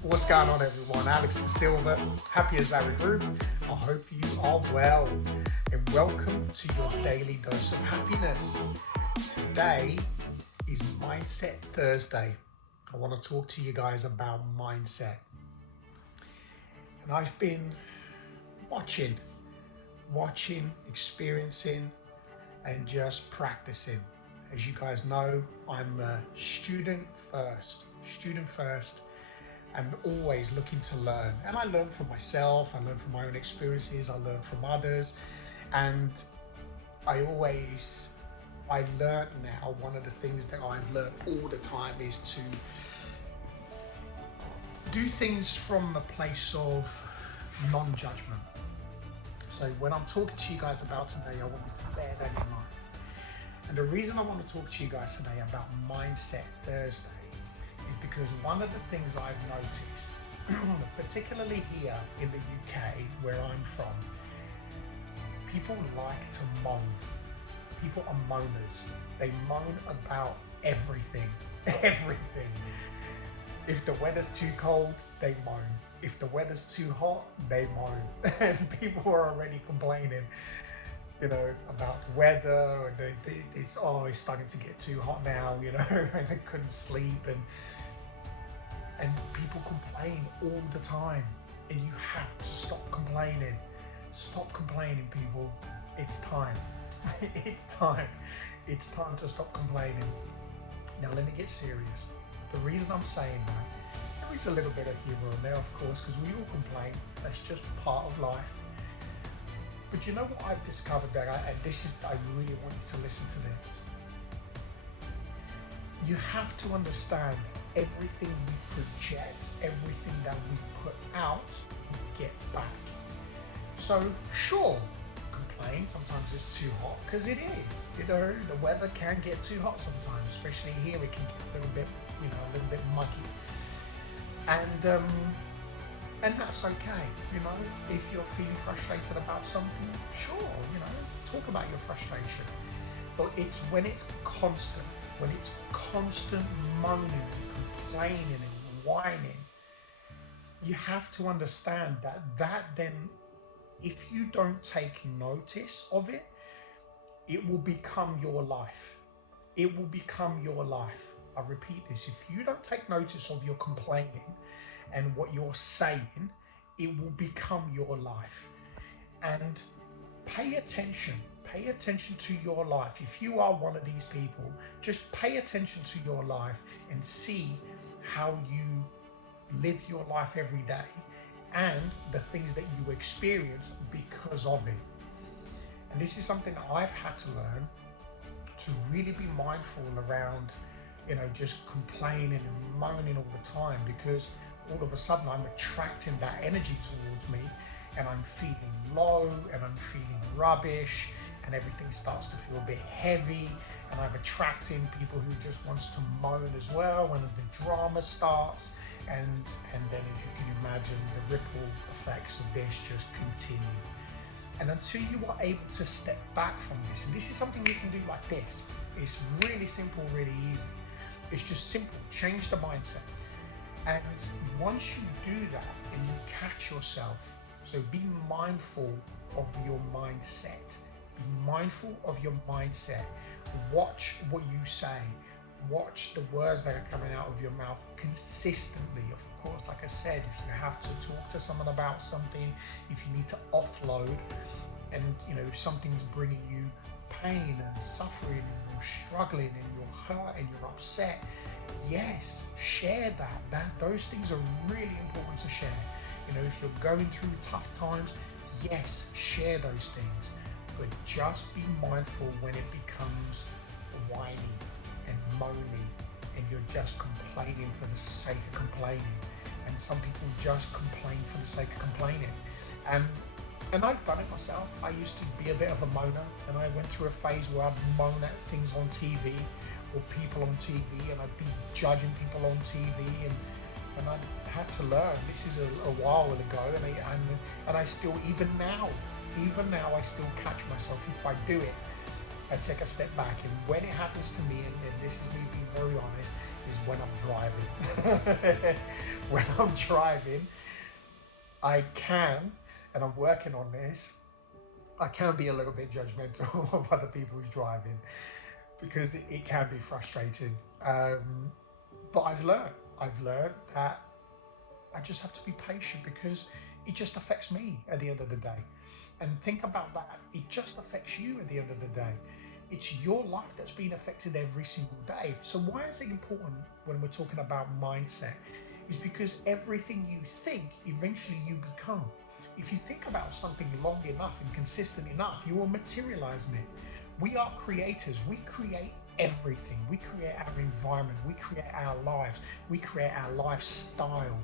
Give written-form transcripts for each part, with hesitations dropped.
What's going on, everyone? Alex the Silva, happy as Larry Room. I hope you are well, and welcome to your daily dose of happiness. Today is Mindset Thursday. I want to talk to you guys about mindset. And I've been watching, experiencing, and just practicing. As you guys know, I'm a student first, and always looking to learn. And I learn from myself, I learn from my own experiences, I learn from others. And I learn now, one of the things that I've learned all the time is to do things from a place of non-judgment. So when I'm talking to you guys about today, I want you to bear that in mind. And the reason I want to talk to you guys today about Mindset Thursday is because one of the things I've noticed, particularly here in the UK where I'm from, people like to moan. People are moaners. They moan about everything, everything. If the weather's too cold, they moan. If the weather's too hot, they moan. And people are already complaining, about the weather, and it's starting to get too hot now, and they couldn't sleep, and people complain all the time, and you have to stop complaining. Stop complaining, people. It's time. It's time. It's time to stop complaining. Now let me get serious. The reason I'm saying that, there is a little bit of humor in there, of course, because we all complain. That's just part of life. But you know what I've discovered there, and I really want you to listen to this. You have to understand everything we project, everything that we put out, we get back. So sure, complain, sometimes it's too hot, because it is. The weather can get too hot sometimes, especially here it can get a little bit muggy. And that's okay, if you're feeling frustrated about something, sure, talk about your frustration. But it's when it's constant moaning, complaining and whining, you have to understand that then, if you don't take notice of it, it will become your life. It will become your life. I repeat this, if you don't take notice of your complaining and what you're saying, it will become your life. And pay attention to your life. If you are one of these people, just pay attention to your life and see how you live your life every day and the things that you experience because of it. And this is something that I've had to learn, to really be mindful around, just complaining and moaning all the time, because all of a sudden I'm attracting that energy towards me, and I'm feeling low, and I'm feeling rubbish, and everything starts to feel a bit heavy, and I'm attracting people who just wants to moan as well when the drama starts, and then, as you can imagine, the ripple effects of this just continue. And until you are able to step back from this, and this is something you can do like this, it's really simple, really easy. It's just simple, change the mindset. And once you do that and you catch yourself, so be mindful of your mindset. Be mindful of your mindset. Watch what you say. Watch the words that are coming out of your mouth consistently. Of course, like I said, if you have to talk to someone about something, if you need to offload, and if something's bringing you pain and suffering, and you're struggling and you're hurt and you're upset, yes, share that. Those things are really important to share. If you're going through tough times, yes, share those things. But just be mindful when it becomes whiny and moaning, and you're just complaining for the sake of complaining. And some people just complain for the sake of complaining. And I've done it myself. I used to be a bit of a moaner, and I went through a phase where I'd moan at things on TV or people on TV, and I'd be judging people on TV, and I had to learn. This is a while ago, and I still, even now, I still catch myself. If I do it, I take a step back, and when it happens to me, and this is me being very honest, is when I'm driving. When I'm driving, I can, and I'm working on this, I can be a little bit judgmental of other people who's driving because it can be frustrating. But I've learned that I just have to be patient because it just affects me at the end of the day. And think about that. It just affects you at the end of the day. It's your life that's being affected every single day. So why is it important when we're talking about mindset? Is because everything you think, eventually you become. If you think about something long enough and consistent enough, you will materialize it. We are creators. We create everything. We create our environment. We create our lives. We create our lifestyle.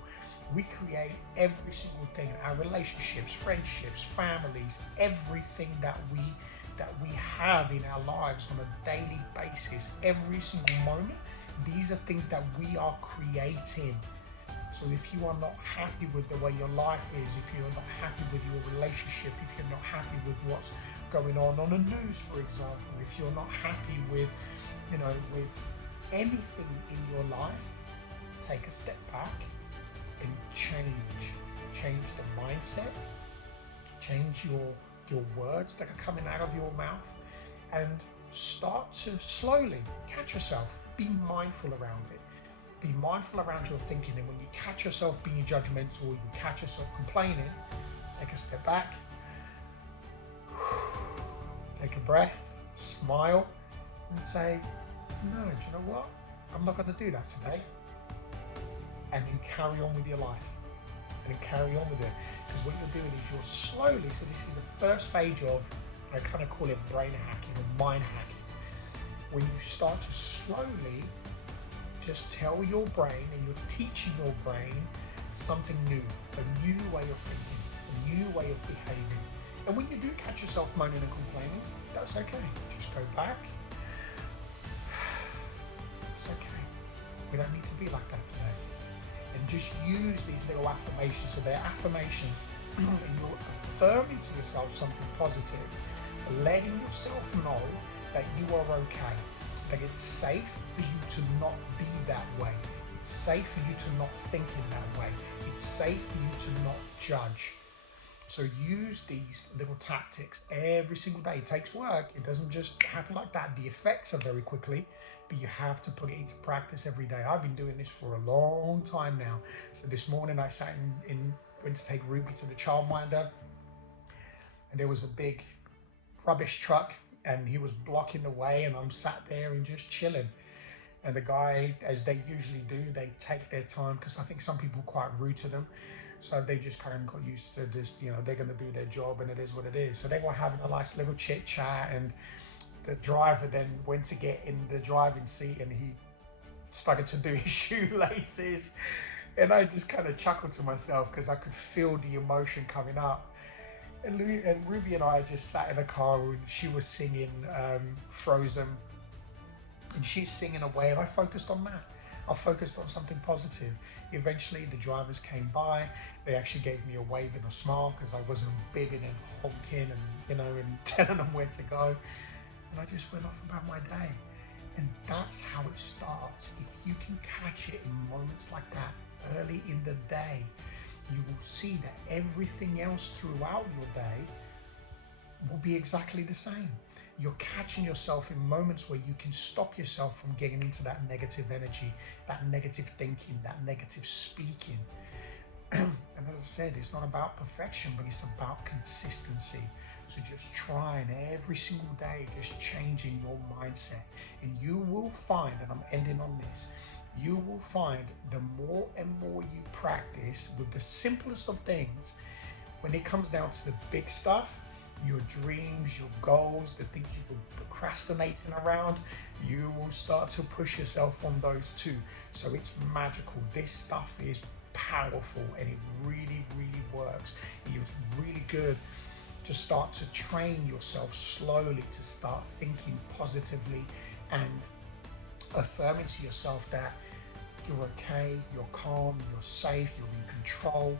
We create every single thing, our relationships, friendships, families, everything that we have in our lives on a daily basis, every single moment. These are things that we are creating. So if you are not happy with the way your life is, if you're not happy with your relationship, if you're not happy with what's going on the news, for example, if you're not happy with, with anything in your life, take a step back and change the mindset, change your words that are coming out of your mouth, and start to slowly catch yourself. Be mindful around it. Be mindful around your thinking, and when you catch yourself being judgmental, or you catch yourself complaining, take a step back, take a breath, smile, and say, no, do you know what? I'm not going to do that today. And then carry on with your life. And then carry on with it. Because what you're doing is you're slowly, so this is the first stage of, I kind of call it brain hacking or mind hacking. When you start to slowly just tell your brain, and you're teaching your brain something new, a new way of thinking, a new way of behaving. And when you do catch yourself moaning and complaining, that's okay. Just go back. It's okay. We don't need to be like that today. And just use these little affirmations. So they're affirmations, and you're affirming to yourself something positive, letting yourself know that you are okay, that it's safe for you to not be that way. It's safe for you to not think in that way. It's safe for you to not judge. So use these little tactics every single day. It takes work. It doesn't just happen like that. The effects are very quickly, but you have to put it into practice every day. I've been doing this for a long time now. So this morning I went to take Ruby to the childminder, and there was a big rubbish truck and he was blocking the way, and I'm sat there and just chilling. And the guy, as they usually do, they take their time, because I think some people are quite rude to them. So they just kind of got used to this, they're going to do their job and it is what it is. So they were having a nice little chit chat, and the driver then went to get in the driving seat and he started to do his shoelaces. And I just kind of chuckled to myself because I could feel the emotion coming up. And Ruby and I just sat in a car, and she was singing Frozen, and she's singing away, and I focused on that. I focused on something positive. Eventually the drivers came by. They actually gave me a wave and a smile because I wasn't bibbing and honking and and telling them where to go. And I just went off about my day. And that's how it starts. If you can catch it in moments like that early in the day, you will see that everything else throughout your day will be exactly the same. You're catching yourself in moments where you can stop yourself from getting into that negative energy, that negative thinking, that negative speaking. And as I said, it's not about perfection, but it's about consistency. So just trying every single day, just changing your mindset. And you will find, and I'm ending on this, you will find the more and more you practice with the simplest of things, when it comes down to the big stuff, your dreams, your goals, the things you've been procrastinating around, you will start to push yourself on those too. So it's magical. This stuff is powerful, and it really, really works. It's really good to start to train yourself slowly to start thinking positively and affirming to yourself that you're okay, you're calm, you're safe, you're in control,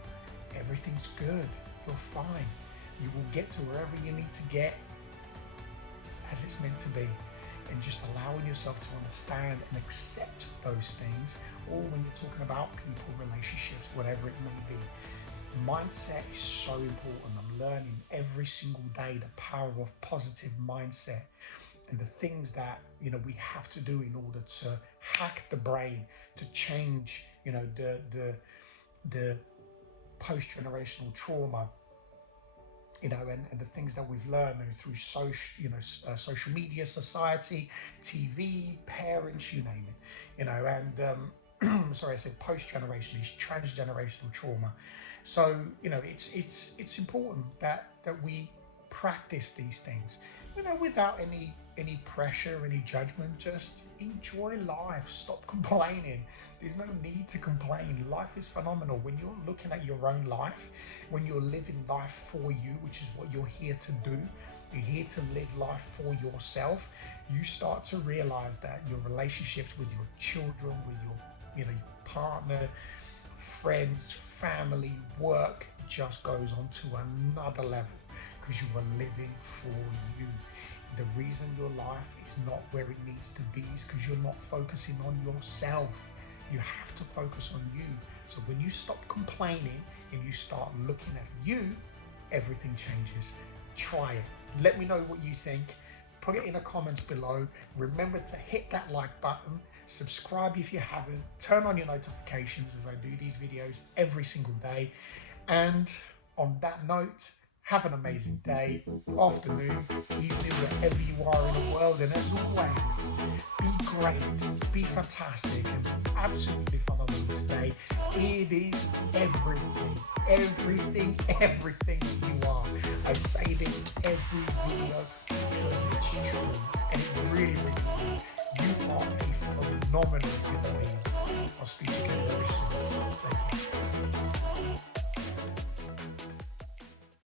everything's good, you're fine. You will get to wherever you need to get as it's meant to be. and just allowing yourself to understand and accept those things, or when you're talking about people, relationships, whatever it may be. Mindset is so important. I'm learning every single day the power of positive mindset and the things that we have to do in order to hack the brain, to change the post-generational trauma, and the things that we've learned through social media, society, TV, parents, you name it, and sorry, I said post-generation is transgenerational trauma. So it's important that we practice these things, without any pressure, any judgment. Just enjoy life. Stop complaining. There's no need to complain. Life is phenomenal. When you're looking at your own life, when you're living life for you, which is what you're here to do, you're here to live life for yourself. You start to realize that your relationships with your children, with your partner, friends, family, work just goes on to another level, because you are living for you. The reason your life is not where it needs to be is because you're not focusing on yourself. You have to focus on you. So when you stop complaining and you start looking at you, everything changes. Try it. Let me know what you think. Put it in the comments below. Remember to hit that like button. Subscribe if you haven't. Turn on your notifications as I do these videos every single day. And on that note, have an amazing day, afternoon, evening, wherever you are in the world. And as always, be great, be fantastic, and be absolutely phenomenal today. It is everything that you are. I say this every video because it's true, and it really is. You are a phenomenal human being. I'll speak to you again very soon. Take care.